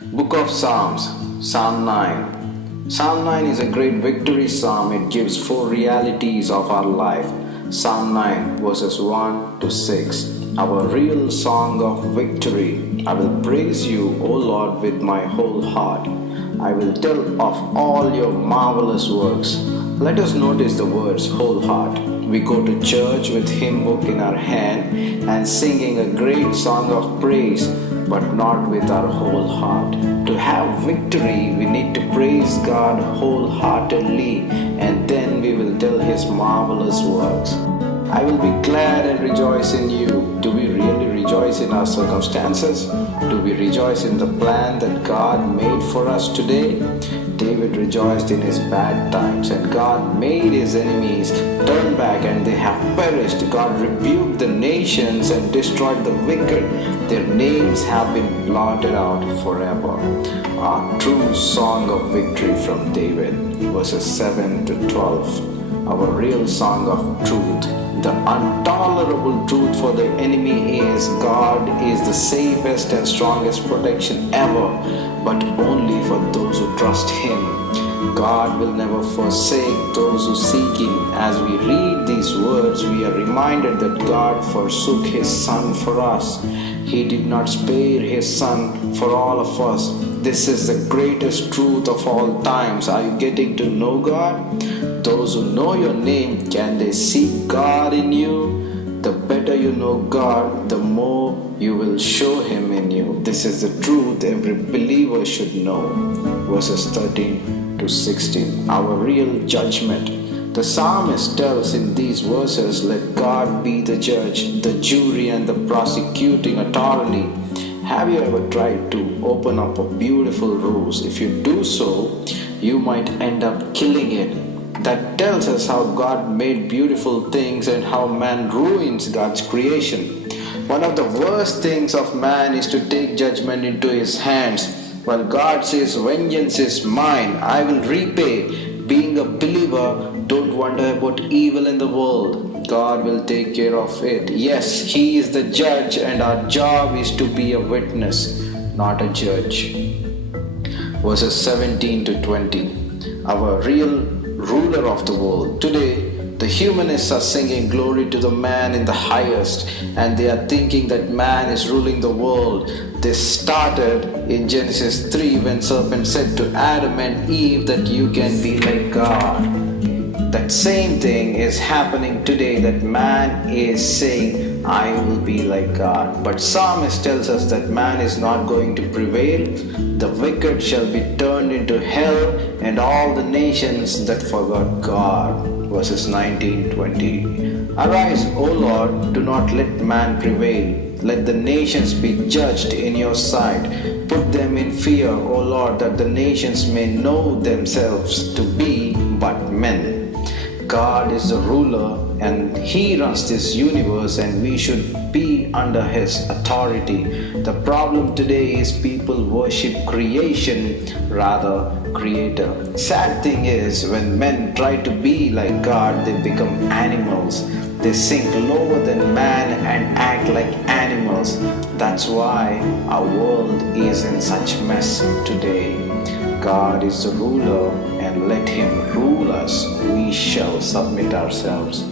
Book of Psalms, Psalm 9. Psalm 9 is a great victory psalm. It gives four realities of our life. Psalm 9, verses 1 to 6. Our real song of victory. I will praise you, O Lord, with my whole heart. I will tell of all your marvelous works. Let us notice the words whole heart. We go to church with hymn book in our hand and singing a great song of praise, but not with our whole heart. To have victory, we need to praise God wholeheartedly, and then we will tell his marvelous works. I will be glad and rejoice in you. Do we really rejoice in our circumstances? Do we rejoice in the plan that God made for us today? David rejoiced in his bad times, and God made his enemies turn back, and they have perished. God rebuked the nations and destroyed the wicked. Their names have been blotted out forever. Our true song of victory from David, verses 7 to 12. Our real song of truth. The intolerable truth for the enemy is God is the safest and strongest protection ever, but only for those who trust Him. God will never forsake those who seek Him. As we read these words, we are reminded that God forsook His Son for us. He did not spare His Son for all of us. This is the greatest truth of all times. Are you getting to know God? Those who know your name, can they seek God in you? The better you know God, the more you will show Him in you. This is the truth every believer should know. Verses 13 to 16. Our real judgment. The psalmist tells in these verses, let God be the judge, the jury, and the prosecuting authority. Have you ever tried to open up a beautiful rose? If you do so, you might end up killing it. That tells us how God made beautiful things and how man ruins God's creation. One of the worst things of man is to take judgment into his hands. While God says, vengeance is mine, I will repay. Being a believer, don't wonder about evil in the world. God will take care of it. Yes, He is the judge, and our job is to be a witness, not a judge. Verses 17 to 20. Our real ruler of the world. Today, the humanists are singing glory to the man in the highest, and they are thinking that man is ruling the world. This started in Genesis 3 when serpent said to Adam and Eve that you can be like God. That same thing is happening today, that man is saying, I will be like God. But Psalmist tells us that man is not going to prevail. The wicked shall be turned into hell, and all the nations that forgot God. Verses 19-20. Arise, O Lord, do not let man prevail. Let the nations be judged in your sight. Put them in fear, O Lord, that the nations may know themselves to be but men. God is the ruler, and He runs this universe, and we should be under His authority. The problem today is people worship creation rather Creator. Sad thing is, when men try to be like God, they become animals. They sink lower than man and act like animals. That's why our world is in such mess today. God is the ruler, and let Him rule us. We shall submit ourselves.